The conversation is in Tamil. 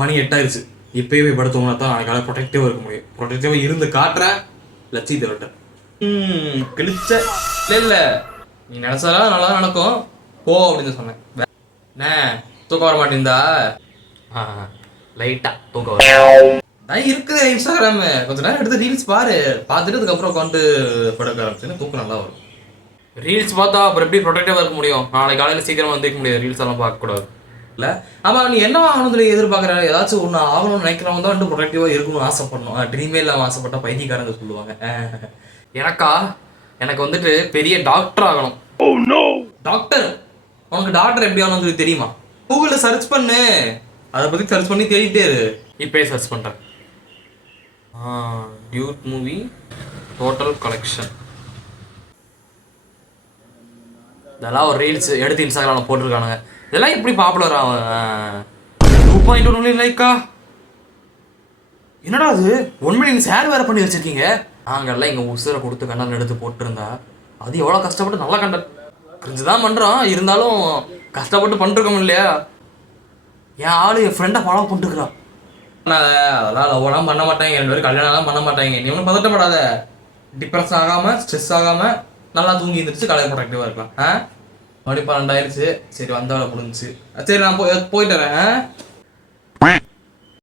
மணி 8 ஆயிருச்சு. இப்பயே போய் படுத்தோம்னா தான் நாளைக்கு காலை ப்ரொடெக்டிவாக இருக்க முடியும். ப்ரொடெக்டிவாக இருந்து காட்டுறேன் லட்சியத்தை விட்டேன். கிழிச்ச இல்லை நீ நினச்சாலும் நல்லா நடக்கும் போ அப்படின்னு சொன்னேன். என்ன தூக்கம் வர மாட்டேங்குதா? லைட்டா தூக்கம் வர இருக்குது. இன்ஸ்டாகிராம் கொஞ்ச நேரம் எடுத்து ரீல்ஸ் பாரு. பார்த்துட்டு அதுக்கப்புறம் உட்காந்து படுக்க ஆரம்பிச்சுன்னா தூக்கம் நல்லா வரும். ரீல்ஸ் பார்த்தா அப்புறம் எப்படி ப்ரொடெக்டிவாக இருக்க முடியும்? நாளைக்கு காலையில் சீக்கிரமாக வந்துக்க முடியாது. ரீல்ஸ் எல்லாம் பார்க்கக்கூடாது இல்லை. ஆமாம், நீ என்ன ஆகணும்னு சொல்லி எதிர்பார்க்குற? ஏதாச்சும் ஒன்று ஆகணும்னு நினைக்கிறவங்க தான் வந்து ப்ரொடெக்டிவாக இருக்கணும்னு ஆசைப்படணும். ட்ரீமே இல்லாமல் ஆசைப்பட்டா பைத்தியக்காரங்க சொல்லுவாங்க. எனக்கு வந்துட்டு பெரிய டாக்டர் ஆகணும். டாக்டர்? உனக்கு டாக்டர் எப்படி ஆகணும்னு சொல்லி தெரியுமா? கூகுளில் சர்ச் பண்ணு, அதை பற்றி சர்ச் பண்ணி தேடிட்டே இரு. இப்போயே சர்ச் பண்ணுறேன். Dude movie total collection. இதெல்லாம் ஒரு ரீல்ஸ் எடுத்து இன்ஸ்டாகிராமில் போட்டிருக்கானுங்க. இதெல்லாம் எப்படி பாப்புலர் ஆகும்? 2.1 million லைக்கா? என்னடா அது 1 million ஷேர் வேறு பண்ணி வச்சுருக்கீங்க. நாங்கள்லாம் எங்கள் உசுரை கொடுத்து கண்டென்ட் எடுத்து போட்டுருந்தா அது எவ்வளோ கஷ்டப்பட்டு நல்லா கண்டென்ட் கிரிஞ்சு தான் பண்ணுறோம். இருந்தாலும் கஷ்டப்பட்டு பண்ணிருக்கோம் இல்லையா? என் ஆள் என் ஃப்ரெண்டை ஃபாலோ பண்ணிட்டுருக்குறான். அதெல்லாம் லவ்லாம் பண்ண மாட்டாங்க, 2 பேரும் கல்யாணம்லாம் பண்ண மாட்டாங்க. நீ ஒன்றும் பதட்டப்படாத. டிப்ரெஷன் ஆகாமல் ஸ்ட்ரெஸ் ஆகாமல் நல்லா தூங்கி இருந்துச்சு காலையில் ப்ரொடக்டிவாக இருக்கலாம். மணி 12 ஆயிடுச்சு. சரி வந்தவளை முடிஞ்சிச்சு. சரி நான் போயிட்டு வரேன்.